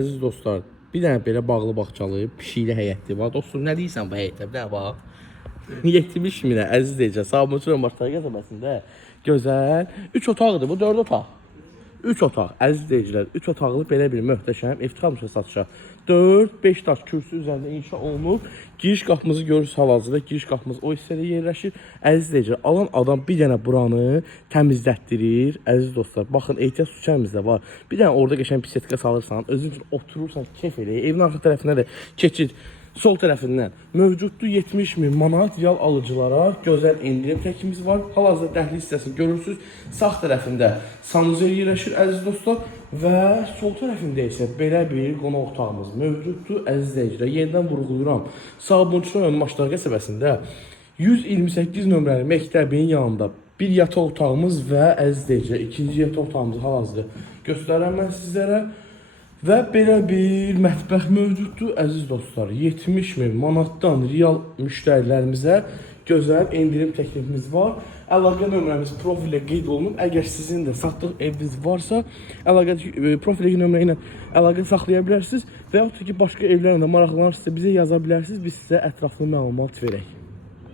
Əziz dostlar, bir dənə belə bağlı bağçalı, pişikli həyətli var. Dostum, nə deyirsən bu həyətə? Bir dənə bax. 70 minə əziz deyəcək. Sabunçu Başlar qəsəbəsində gözəl 3 otaqdır bu, 4 otaq. 3 otaq, əziz deyicilər, 3 otaqlı belə bir möhtəşəm eftixar satışa. 4-5 daş kürsü üzərində inşa olunub. Giriş qapımızı görürsünüz hal-hazırda. Giriş qapımız o hissədə yerləşir. Əziz deyicilər, alan adam bir dənə buranı təmizlətdirir. Əziz dostlar, baxın, ehtiyat sükanımız da var. Bir dənə orada qəşəng bisetka salırsan, özün üçün oturursan, keyf eləyir. Evin arxa tərəfinə də keçid. Sol tərəfindən mövcuddur 70 min manat real alıcılara gözəl endirim təklifimiz var. Hal-hazırda dəhliz hissəsini görürsünüz. Sağ tərəfində sanuzel yerləşir əziz dostlar və sol tərəfində isə belə bir qonaq otağımız mövcuddur əziz izləyicilər. Yenidən vurğulayıram. Sabunçu Başlar qəsəbəsində 128 nömrəli məktəbin yanında bir yataq otağımız və əziz izləyicilər ikinci yataq otağımızı hal-hazırda göstərəm mən sizlərə. Və belə bir mətbəx mövcuddur əziz dostlar. 70 min manatdan real müştərilərimizə gözəl endirim təklifimiz var. Əlaqə nömrəmiz profilə qeyd olunub. Əgər sizin də satdıq eviniz varsa, profilə nömrə ilə əlaqə saxlaya bilərsiniz və yaxud da ki, başqa evlərlə də maraqlanırsınızsa bizə yaza bilərsiniz. Biz sizə ətraflı məlumat verək.